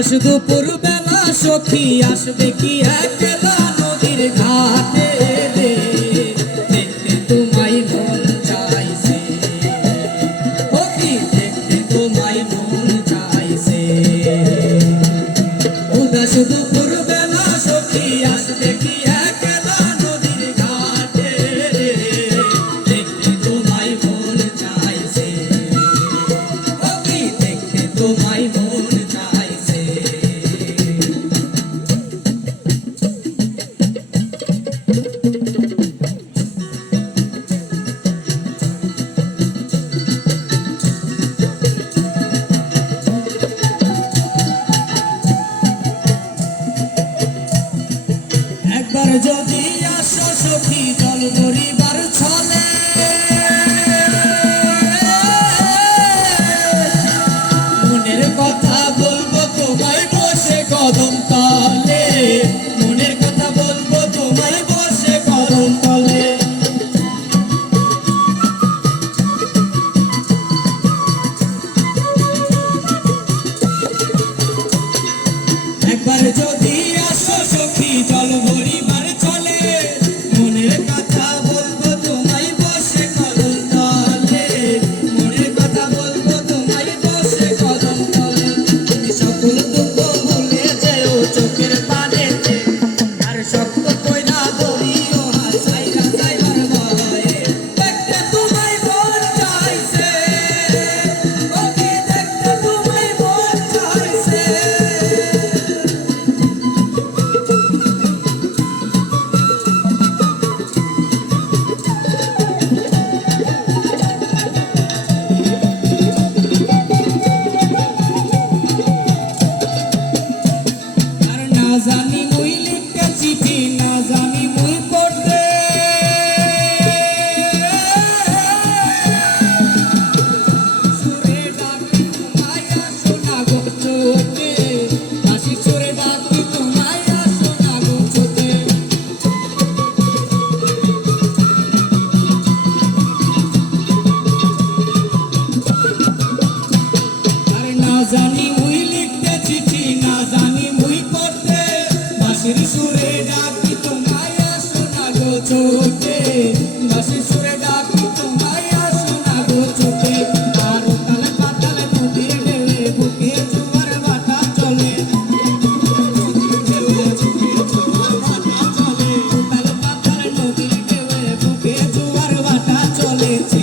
উদাস দুপুর বেলা সখী আসবে কি একলা নদীর ঘাটে রে, দেখতে তোমায় মন চাইছে, সখী দেখতে তোমায় মন চাইছে। উদাস দুপুর বেলা সখী আসবে কি একলা নদীর ঘাটে রে, দেখতে তোমায় মন চাইছে, সখী দেখতে তোমায় মন চাইছে। একবার যদি আসো সখী জল ধরিবার ছলে, মনের কথা বলবো তোমায় বসে কদম তলে, মনের কথা বলবো তোমায় বসে কদম তলে। একবার যদি আসো সখী জল ভরিবার চলে, মনের কথা বলবো তোমায় বসে কদম তলে, মনের কথা বলবো তোমায় বসে কদম তলে। তুমি সকল দুঃখ ভুলে যেও চোখের পানেতে, আর শক্ত কইরা ধরিও হাসাইরা যাইবার ভয়ে, দেখতে তোমায় মন চাইছে, সখী দেখতে তোমায় মন চাইছে। আর না জানি মুই লিখতে চিঠি, না জানি মুই পড়তে, সুরে ডাকি তোমায় আসো না গো চোখে, হাসি সুরে ডাকি তোমায় আসো না গো চোখে। আর না জানি মুই লিখতে চিঠি, না জানি মুই পড়তে, বাঁশির সুরে ডাকি তোমায় আসো না গো চোখে, বাঁশির সুরে ডাকি তোমায় আসো না গো চোখে। আর উতালে পাতালে নদীর ঢেউয়ে বুকে জোয়ার ভাটা চলে, উতালে পাতালে নদীর ঢেউয়ে বুকে জোয়ার ভাটা চলেছে।